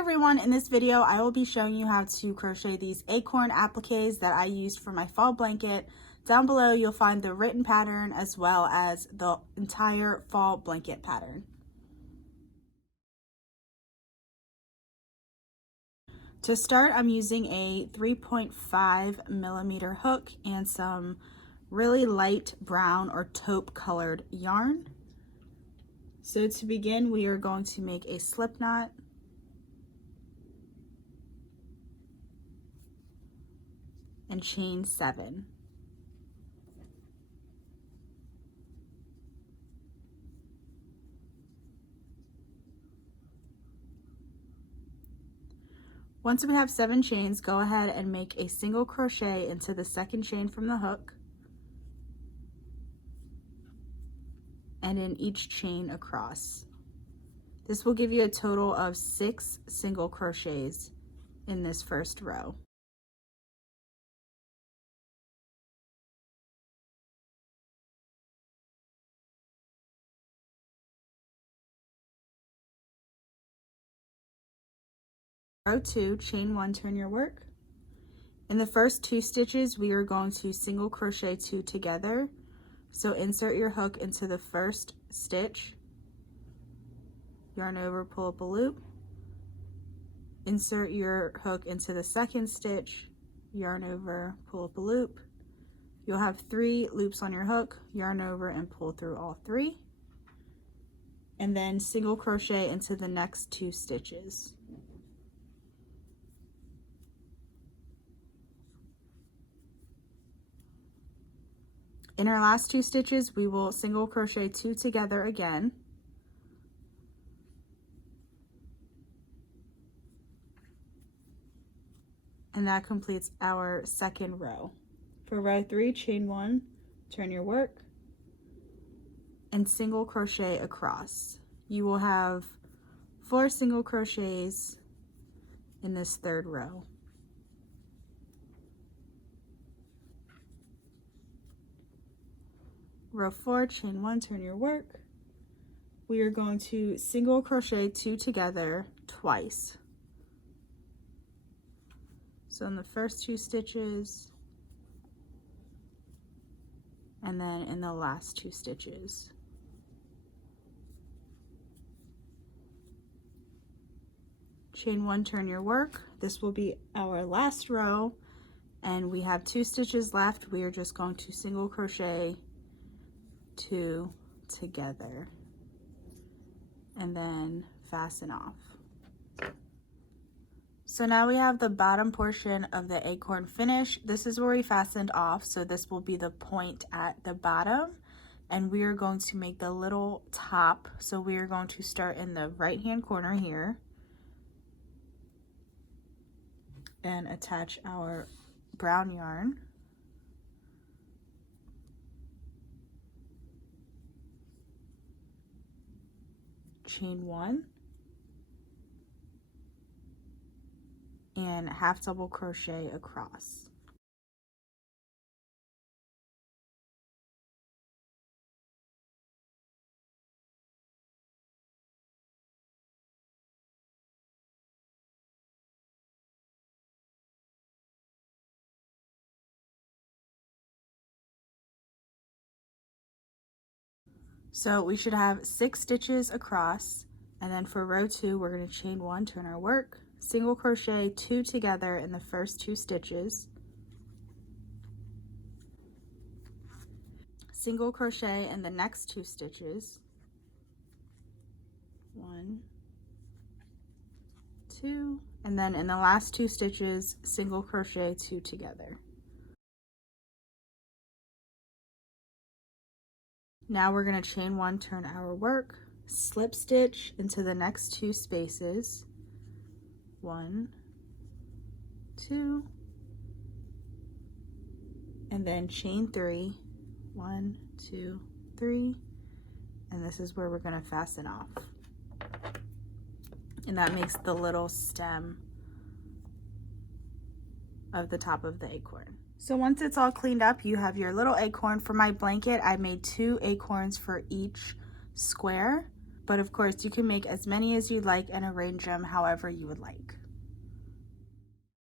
everyone, in this video I will be showing you how to crochet these acorn appliques that I used for my fall blanket. Down below you'll find the written pattern as well as the entire fall blanket pattern. To start, I'm using a 3.5 millimeter hook and some really light brown or taupe colored yarn. So to begin, we are going to make a slip knot. And chain 7. Once we have 7 chains, go ahead and make a single crochet into the second chain from the hook and in each chain across. This will give you a total of 6 single crochets in this first row. Row 2, chain 1, turn your work. In the first 2 stitches, we are going to single crochet 2 together. So insert your hook into the first stitch, yarn over, pull up a loop. Insert your hook into the second stitch, yarn over, pull up a loop. You'll have 3 loops on your hook, yarn over and pull through all 3. And then single crochet into the next 2 stitches. In our last 2 stitches, we will single crochet 2 together again. And that completes our second row. For row 3, chain 1, turn your work, and single crochet across. You will have 4 single crochets in this third row. Row 4, chain 1, turn your work. We are going to single crochet 2 together twice. So in the first 2 stitches, and then in the last 2 stitches. Chain 1, turn your work. This will be our last row, and we have 2 stitches left. We are just going to single crochet 2 together and then fasten off. So now we have the bottom portion of the acorn finish. This is where we fastened off, so this will be the point at the bottom, and we are going to make the little top. So we are going to start in the right hand corner here and attach our brown yarn. Chain 1 and half double crochet across. So we should have 6 stitches across, and then for row 2 we're going to chain 1, turn our work, single crochet 2 together in the first 2 stitches, single crochet in the next 2 stitches, 1, 2, and then in the last 2 stitches single crochet 2 together. Now we're going to chain 1, turn our work, slip stitch into the next 2 spaces, 1, 2, and then chain 3, 1, 2, 3, and this is where we're going to fasten off. And that makes the little stem of the top of the acorn. So once it's all cleaned up, you have your little acorn. For my blanket, I made 2 acorns for each square. but of course you can make as many as you'd like and arrange them however you would like.